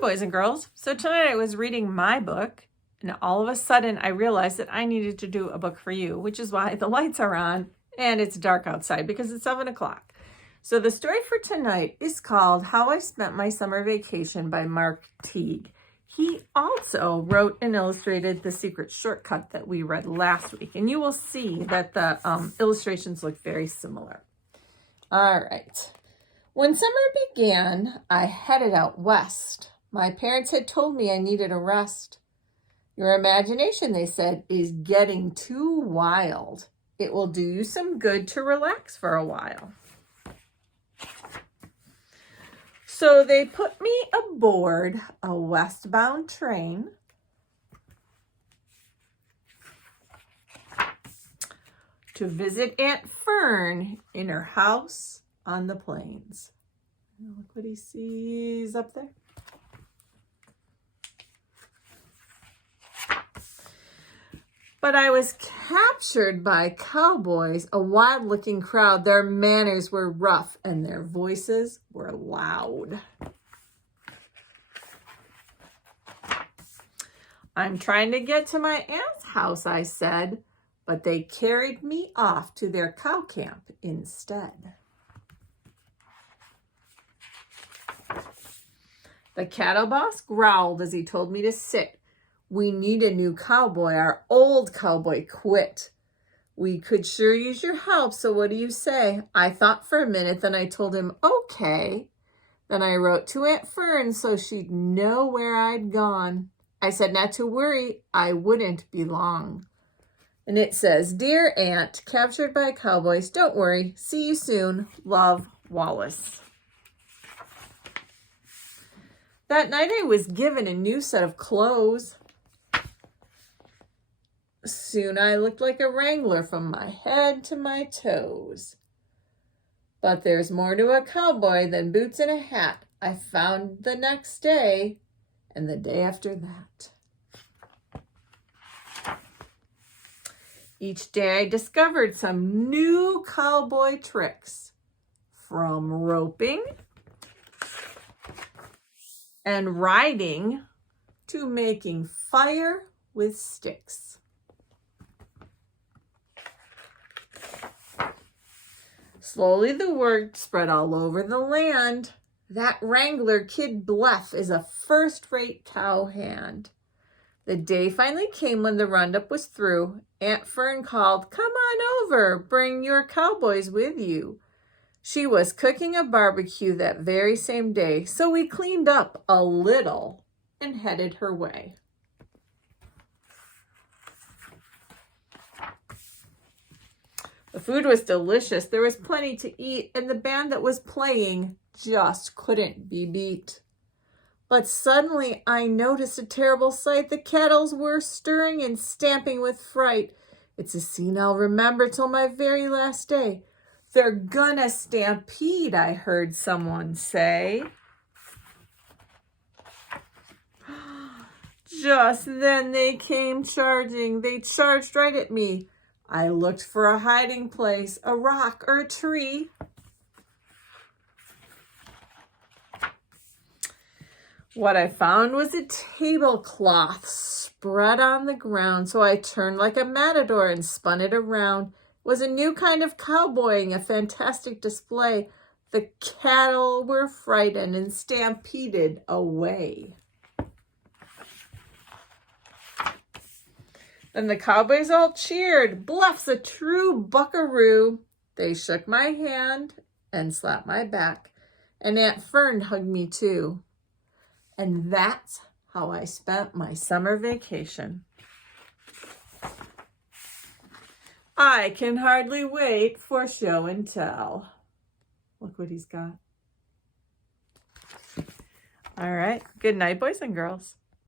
Hi, boys and girls. So tonight I was reading my book, and all of a sudden I realized that I needed to do a book for you, which is why the lights are on and it's dark outside because it's 7 o'clock. So the story for tonight is called How I Spent My Summer Vacation by Mark Teague. He also wrote and illustrated The Secret Shortcut that we read last week, and you will see that the illustrations look very similar. All right. When summer began, I headed out west. My parents had told me I needed a rest. Your imagination, they said, is getting too wild. It will do you some good to relax for a while. So they put me aboard a westbound train to visit Aunt Fern in her house on the plains. Look what he sees up there. But I was captured by cowboys, a wild-looking crowd. Their manners were rough and their voices were loud. I'm trying to get to my aunt's house, I said, but they carried me off to their cow camp instead. The cattle boss growled as he told me to sit. We need a new cowboy. Our old cowboy quit. We could sure use your help, so what do you say? I thought for a minute, then I told him, okay. Then I wrote to Aunt Fern so she'd know where I'd gone. I said not to worry, I wouldn't be long. And it says, Dear Aunt, captured by cowboys, don't worry. See you soon. Love, Wallace. That night I was given a new set of clothes. Soon I looked like a wrangler from my head to my toes. But there's more to a cowboy than boots and a hat. I found the next day and the day after that. Each day I discovered some new cowboy tricks, from roping and riding to making fire with sticks. Slowly the word spread all over the land. That wrangler Kid Bluff is a first-rate cowhand. The day finally came when the roundup was through. Aunt Fern called, come on over, bring your cowboys with you. She was cooking a barbecue that very same day, so we cleaned up a little and headed her way. The food was delicious. There was plenty to eat, and the band that was playing just couldn't be beat. But suddenly I noticed a terrible sight. The cattle were stirring and stamping with fright. It's a scene I'll remember till my very last day. They're gonna stampede, I heard someone say. Just then they came charging. They charged right at me. I looked for a hiding place, a rock or a tree. What I found was a tablecloth spread on the ground, so I turned like a matador and spun it around. It was a new kind of cowboying, a fantastic display. The cattle were frightened and stampeded away. Then the cowboys all cheered, Bluff's a true buckaroo. They shook my hand and slapped my back, and Aunt Fern hugged me too. And that's how I spent my summer vacation. I can hardly wait for show and tell. Look what he's got. All right. Good night, boys and girls.